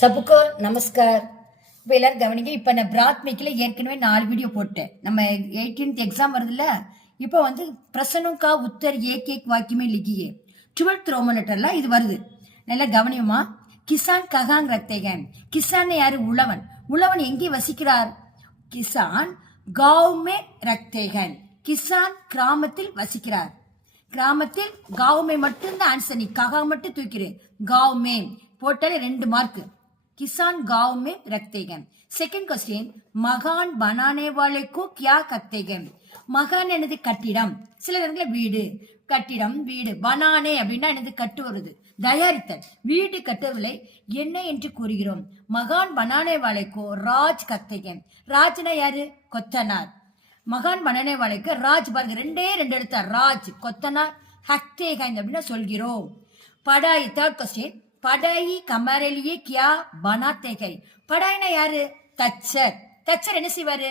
சபுக்கோ நமஸ்கார். இப்போ எல்லாரும் கவனிங்க. இப்போ நான் பிராத்மிக்கில் ஏற்கனவே 4 வீடியோ போட்டேன். நம்ம 18th எக்ஸாம் வருதுல்ல, இப்போ வந்து பிரசனும் கா உத்தர் ஏக் ஏக் வாக்கியமே லிகியே 12th ரோமன் லெட்டர்ல இது வருது. நல்லா கவனியுமா. கிசான் ககாங் ரக்தேகன். கிசான் யாரு? உழவன். உழவன் எங்கே வசிக்கிறார்? கிசான் காவ்மே ரக்தேகன். கிசான் கிராமத்தில் வசிக்கிறார். கிராமத்தில் காவ்மே மட்டும்தான் ஆன்சர். நீ ககா மட்டும் தூக்கிறேன். காவ்மே போட்டாலே 2 மார்க். किसान गांव में रखते हैं. सेकंड क्वेश्चन, मकान बनाने वाले को क्या कहते हैं? மகான் என்னது? கட்டிடம். சில நேரங்களில் வீடு. கட்டிடம் வீடு. பனானே அப்படின்னா என்னது? கட்டுவது, தயாரித்தல். வீடு கட்டுவதை என்ன என்று கூறுகிறோம்? மகான் பனானே வாழைக்கோ ராஜ் கத்தேகன். ராஜ்னா யாரு? கொத்தனார். மகான் பனானே வாழைக்கு ராஜ் பாருங்க, 2 எழுத்தார். ராஜ் கொத்தனார் ஹக்தேகன் அப்படின்னா சொல்கிறோம். படாய். தேர்ட் கொஸ்டின், படாயி கமரலியே கியா பனாத்தே கை. படாயினா யாரு? தச்சர். தச்சர் என்ன செய்வாரு?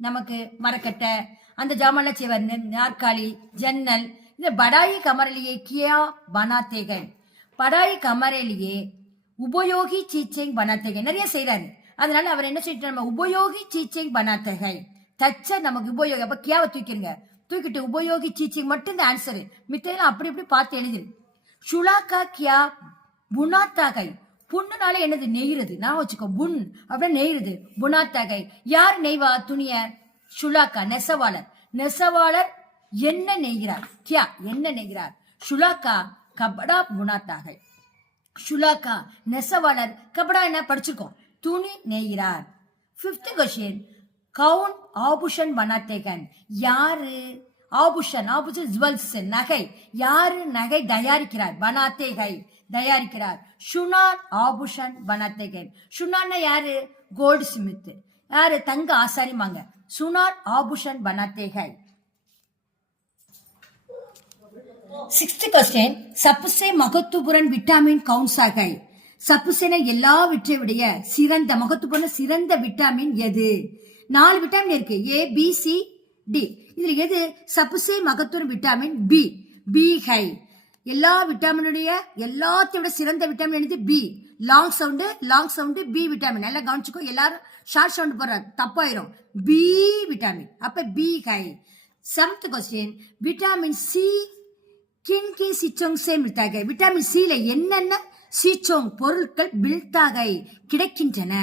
நமக்கு மரக்கட்டை அந்த ஜாமான்லாம் செய்வாரு. நாற்காலி, ஜன்னல். இந்த படாயி கமரலியே கியா பனாத்தே கை. படாயி கமரலியே உபயோகி சீச்சேங் பனாத்தே கை. நிறைய செய்யறாரு. அதனால அவர் என்ன சொல்லிட்டு, நம்ம உபயோகி சீச்சேங் பனாத்தே கை. தச்சர் நமக்கு உபயோகி. அப்ப கியாவை தூக்கிடுங்க. தூக்கிட்டு உபயோகி சீச்சேங் மட்டும் இந்த ஆன்சரு. மித்தையெல்லாம் அப்படி இப்படி பார்த்து எழுதிரு. சுலாக்கா கியா புனாத்தாகை. புண்ணுனால என்னது? நெய்கிறது. நான் வச்சுக்கோ. புண் அப்படின்னா நெய்கிறது. புனாத்தாகை. யார் நெய்வா துணிய? சுலாக்கா நெசவாளர். நெசவாளர் என்ன நெய்கிறார்? கியா என்ன நெய்கிறார்? சுலாக்கா கபடா புனாத்தாகை. சுலாக்கா நெசவாளர். கபடா என்ன படிச்சிருக்கோம்? துணி நெய்கிறார். 5th question, gown ஆபூஷன் பனாத்தேகன். யாரு? ஆபூஷன். ஆபூஷன் ஜுவல்ஸ் நகை. யாரு நகை தயாரிக்கிறார்? பனாத்தேகை தயாரிக்கிறார். சுனார் ஆபூஷன் பனாத்தேகன். சுனார்னா யாரு? Goldsmith. யாரு? தங்க ஆசாரிமாங்க. சுனார் ஆபூஷன் பனாத்தேகை. 6th क्वेश्चन, सबसे महत्वपूर्ण विटामिन कौन सा है? सबसे எல்லாவற்றை விட சிறந்த, மகத்துவपूर्ण சிறந்த விட்டாமின் எது? 4 விட்டாமின் இருக்கு. ஏ பி சி டி. இதுல எது सबसे महत्वपूर्ण விட்டாமின்? பி. B high. எல்லா விட்டாமினுடைய எல்லாத்தையும் விட சிறந்த விட்டாமின் என்னது? B. Long sound B vitamin. நல்லா கவனிச்சுக்கோ. எல்லாரும் ஷார்ட் சவுண்ட் போடுறாங்க, தப்பாயிரும். B vitamin. அப்ப பி ஹை. 7th क्वेश्चन, விட்டாமின் சி கின்கி சிச்சோங் சே மில்தாக. விட்டாமின் சில என்னென்ன சீச்சோங் பொருட்கள் மில்தாக கிடைக்கின்றன?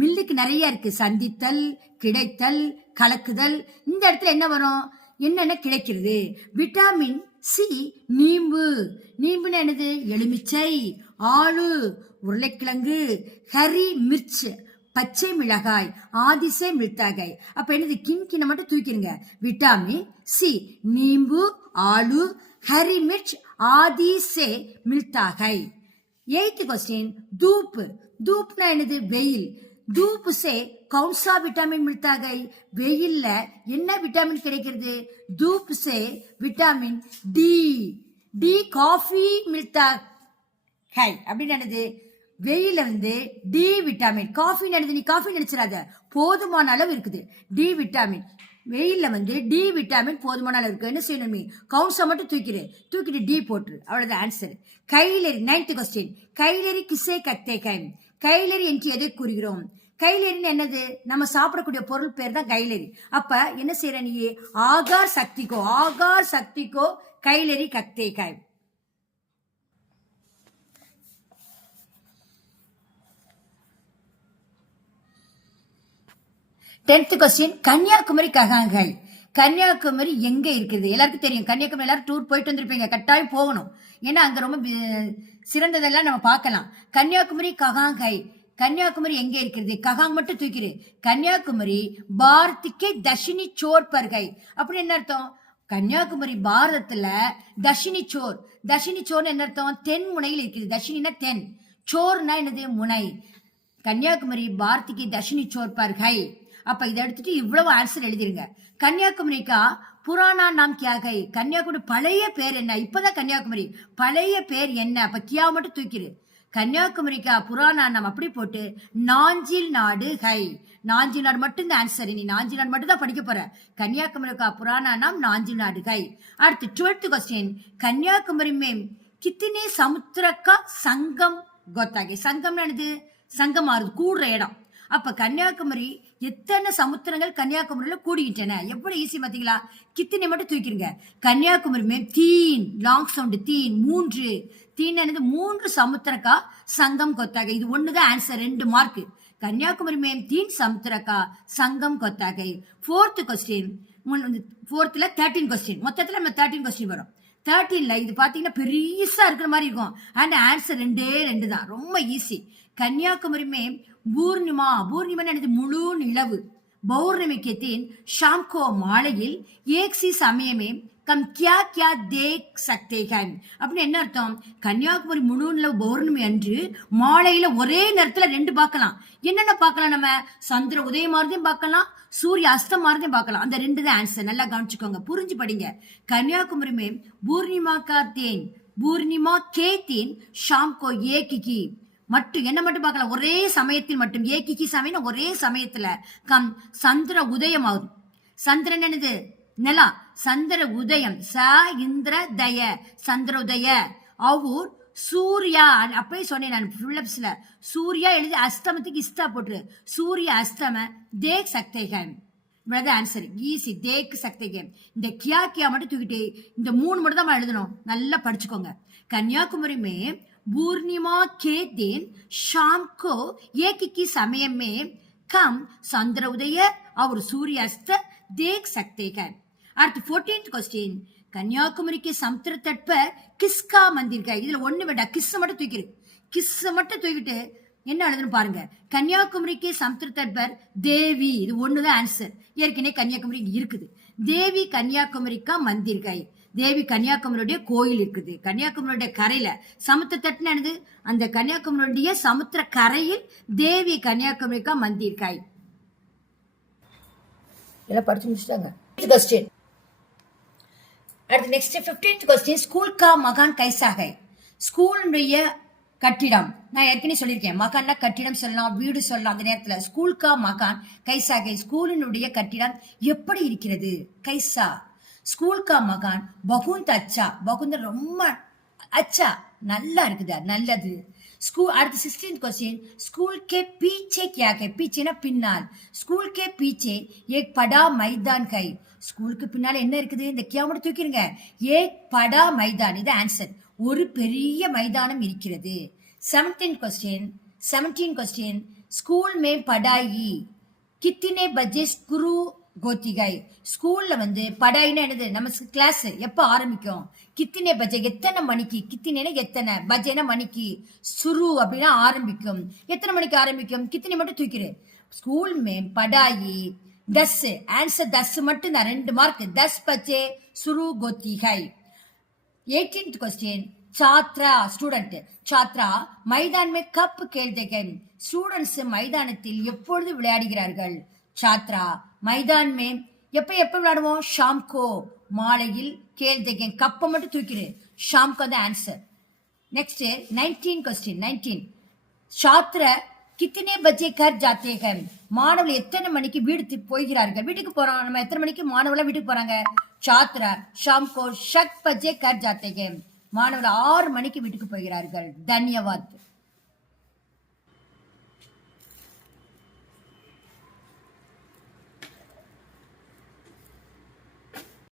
மில்லுக்கு நிறைய இருக்கு. சந்தித்தல், கிடைத்தல், கலக்குதல். இந்த இடத்துல என்ன வரும்? என்னென்ன கிடைக்கிறது? விட்டாமின் சி நீம்பு. நீம்புன்னு என்னது? எலுமிச்சை, ஆளு, உருளைக்கிழங்கு, ஹரி மிர்ச் பச்சை மிளகாய், ஆதிசே மில்தாகாய். அப்ப என்னது? கின்கின மட்டும் தூக்கிடுங்க. விட்டாமின் சி நீம்பு, ஆளு, ஹரி மிர்ச், ஆதிசே மில்தாகாய். 8th क्वेश्चन, धूप. धूपना என்னது? வெயில். धूप से कौन सा विटामिन मिलता है? வெயில்ல என்ன விட்டாமின் கிடைக்கிறது? धूप से विटामिन डी. डी காஃபி மில்தா ஹை அப்படின்னு என்னது? வெயில வந்து டி விட்டாமின். காஃபி என்னது? நீ காஃபி நினைச்சிடாத, போதுமான அளவு இருக்குது டி விட்டாமின். வெயில்ல வந்து டி விட்டாமின் போதுமான அளவு இருக்கு. என்ன செய்யணும்? நீ கவுன்ஸா மட்டும் தூக்கிட்டு டி போட்டுரு. அவ்வளவுதான் ஆன்சர். கைலரி. 9th क्वेश्चन, கைலரி கிசே கத்தே கை. கைலரி என்று எதை கூறுகிறோம்? கைலரின்னு என்னது? நம்ம சாப்பிடக்கூடிய பொருள் பேர் தான் கைலரி. அப்ப என்ன செய்யற நீ? ஆகார் சக்திக்கோ கைலரி கத்தே கை. 10th क्वेश्चन, கன்னியாகுமரி ககாங்கள். கன்னியாகுமரி எங்க இருக்குது? எல்லாருக்கும் தெரியும். கன்னியாகுமரி எல்லாரும் டூர் போயிட்டு வந்திருப்பீங்க. கட்டாயம் போகணும். ஏன்னா அங்க ரொம்ப சிறந்ததெல்லாம் நம்ம பார்க்கலாம். கன்னியாகுமரி ககாங்கை. கன்னியாகுமரி எங்க இருக்கிறது? ககாங் மட்டும் தூக்கிடு. கன்னியாகுமரி பாரதிக்கே தஷினி சோர் பர்கை. அப்படி என்ன அர்த்தம்? கன்னியாகுமரி பாரதத்துல தஷினி சோர். தஷினி சோர் என்ன அர்த்தம்? தென் முனையில் இருக்குது. தஷினினா தென், சோர்னா என்னது? முனை. கன்னியாகுமரி பாரதிக்கு தஷினி சோர் பர்கை. அப்ப இதை எடுத்துட்டு இவ்வளவு ஆன்சர் எழுதிருங்க. கன்னியாகுமரிக்கா புராணா நாம் கியாகை. கன்னியாகுமரி பழைய பேர் என்ன? இப்பதான் கன்னியாகுமரி பழைய பேர் என்ன? அப்ப கியா மட்டும் தூக்கிடு. கன்னியாகுமரிக்கா புராணா நாம் அப்படி போட்டு நாஞ்சில் நாடு ஹை. நாஞ்சில் நாடு மட்டும் இந்த ஆன்சர். நீ நாஞ்சில் நாடு மட்டும் தான் படிக்க போற. கன்னியாகுமரிக்கா புராணா நாம் நாஞ்சில் நாடு ஹை. அடுத்து 12th क्वेश्चन, கன்னியாகுமரி में कितने समुद्र का संगम கோத்தாகை. சங்கம்னு என்னது? சங்கம் மாறுது, கூடுற இடம். அப்ப கன்னியாகுமரி எத்தனை சமுத்திரங்கள் கன்னியாகுமரியில கூடிக்கிட்டன. எப்படி ஈஸி பாத்தீங்களா? கித்தினை மட்டும் தூக்கிருங்க. கன்னியாகுமரி மேம் தீன், லாங் சவுண்ட் தீன், 3 தீன் என்னது? 3 சமுத்திரக்கா சங்கம் கொத்தாகை. இது ஒண்ணுதான் ஆன்சர், 2 மார்க். கன்னியாகுமரி மேம் தீன் சமுத்திரக்கா சங்கம் கொத்தாகை. 4th கொஸ்டின், 4th 13 கொஸ்டின், மொத்தத்துல நம்ம 13 கொஸ்டின் வரும். 13ல இது பாத்தீங்கன்னா பெரியசா இருக்கிற மாதிரி இருக்கும். அண்ட் ஆன்சர் 2 தான், ரொம்ப ஈஸி. கன்னியாகுமரி மேம் பூர்ணிமா, பூர்ணிமா என்னது? முழு நிலவு. பௌர்ணமி के दिन शाम को மாலையில் एक सी समय में கம் क्या क्या देख सकते हैं அப்படின்னு என்ன அர்த்தம்? கன்னியாகுமரி முழு நிலவு பௌர்ணமி அன்று மாலையில ஒரே நேரத்துல 2 பார்க்கலாம். என்னென்ன பார்க்கலாம்? நம்ம சந்திர உதயமாறதையும் பார்க்கலாம், சூரிய அஸ்தமாறதையும் பார்க்கலாம். அந்த 2 தான் ஆன்சர். நல்லா கவனிச்சுக்கோங்க, புரிஞ்சு படிங்க. கன்னியாகுமரி में பூர்ணிமா का दिन, பூர்ணிமா के दिन शाम को एक की மட்டும் என்ன மட்டும் பார்க்கலாம்? ஒரே சமயத்தில் மட்டும். ஏகிக்கு சமயம் ஒரே சமயத்துல கம் சந்திர உதயம் ஆகுது. சந்திரன் என்னது? நிலா. சந்திர உதயம் ச இந்திர தய, சந்திர உதய அவுர் சூர்யா. அப்பயே சொன்னேன் நான் பிலிப்ஸ்ல, சூர்யா எழுதி அஸ்தமத்துக்கு இஸ்தா போட்டு சூரிய அஸ்தம தேக் சக்தேகன். இவ்வளவுதான் ஆன்சர், ஈஸி. தேக் சக்தேகன். இந்த கியா கியா மட்டும் தூக்கிட்டு இந்த 3 மட்டும் தான் எழுதணும். நல்லா படிச்சுக்கோங்க. கன்னியாகுமரி மே पूर्णिमा के दिन शाम को एक की समय में कम चंद्र उदय और सूर्यास्त देख सकते हैं. அடுத்து 14th क्वेश्चन, கன்னியாகுமரி के समुद्र तट पर किसका मंदिर है? இதுல ஒண்ணு வேண்டாம், கிஸ் மட்டும் தூக்கிரு. கிஸ் மட்டும் தூக்கிட்டு என்ன எழுதணும் பாருங்க. கன்னியாகுமரிக்கு சமுத்திர தட் பர் தேவி, இது ஒண்ணுதான் ஆன்சர். ஏற்கனவே கன்னியாகுமரி இருக்குது. தேவி கன்னியாகுமரிக்கா மந்திர்கை. தேவி கன்னியாகுமரியுடைய கோயில் இருக்குது. கன்னியாகுமரியுடைய கரையில சமுத்திர தட்டுனது, அந்த கன்னியாகுமரியுடைய சமுத்திர கரையில் தேவி கன்னியாகுமரிக்கா மந்திர்காய். எல்லாம் படிச்சு முடிச்சிட்டாங்க. அடுத்து நெக்ஸ்ட் 15th கொஸ்டின், ஸ்கூல் கா மகான் கைசா ஹை? ஸ்கூலுடைய கட்டிடம். நான் ஏற்கனவே சொல்லியிருக்கேன், மகான்னா கட்டிடம் சொல்லலாம், வீடு சொல்லலாம். அந்த நேரத்தில் ஸ்கூல் கா மகான் கைசா ஹை, ஸ்கூலினுடைய கட்டிடம் எப்படி இருக்கிறது? கைசா. ஸ்கூல் கா மகான் பகுந்த் அச்சா, பகுந்த் ரொம்ப அச்சா, நல்லா இருக்குது, நல்லது. ஸ்கூல். அடுத்து 16th क्वेश्चन, स्कूल के पीछे क्या है? पीछेனா பின்னால். स्कूल के पीछे एक बड़ा मैदान है. ஸ்கூலுக்கு பின்னால என்ன இருக்குது? இந்த கியா மட்டும் தூக்கிருங்க. एक बड़ा मैदान, இது ஆன்சர். ஒரு பெரிய மைதானம் இருக்கிறது. 17th क्वेश्चन, स्कूल में पढ़ाई कितने बजे शुरू होती है? ஸ்கூல்ல வந்து படாயினா என்னது? நம்ம கிளாஸ் எப்ப ஆரம்பிக்கும்? கித்தினே பஜே, எத்தனை மணிக்கு? கித்தினேனா எத்தனை, பஜேனா மணிக்கு, சுரு அப்படின்னா ஆரம்பிக்கும். எத்தனை மணிக்கு ஆரம்பிக்கும்? கித்தினே மட்டும் தூக்கிடு. ஸ்கூல் மே படாயி 10, ஆன்சர் 10 மட்டும் தான், 2 மார்க். 10 பஜே சுரு கோத்தி ஹை. 18th क्वेश्चन, छात्रा स्टूडेंट, छात्रा मैदान में कब खेलते हैं? स्टूडेंट्स மைதானத்தில் எப்பொழுது விளையாடுகிறார்கள்? छात्रा मैदान में எப்ப விளையாடுவோம்? ஷாம் கோ, மாலையில். கேள்வி கப்ப மட்டும் தூக்கிடு. ஷாம் கோ தான் ஆன்சர். நெக்ஸ்ட் 19th क्वेश्चन, 19 छात्र कितने बजे घर जाते हैं? மாணவர்கள் எத்தனை மணிக்கு வீடு போகிறார்கள்? வீட்டுக்கு போறோம் நம்ம. எத்தனை மணிக்கு மாணவர்கள் வீட்டுக்கு போறாங்க? छात्र शाम को 7 बजे घर जाते हैं. மாணவர்கள் 6 மணிக்கு வீட்டுக்கு போகிறார்கள். தன்யவாத்.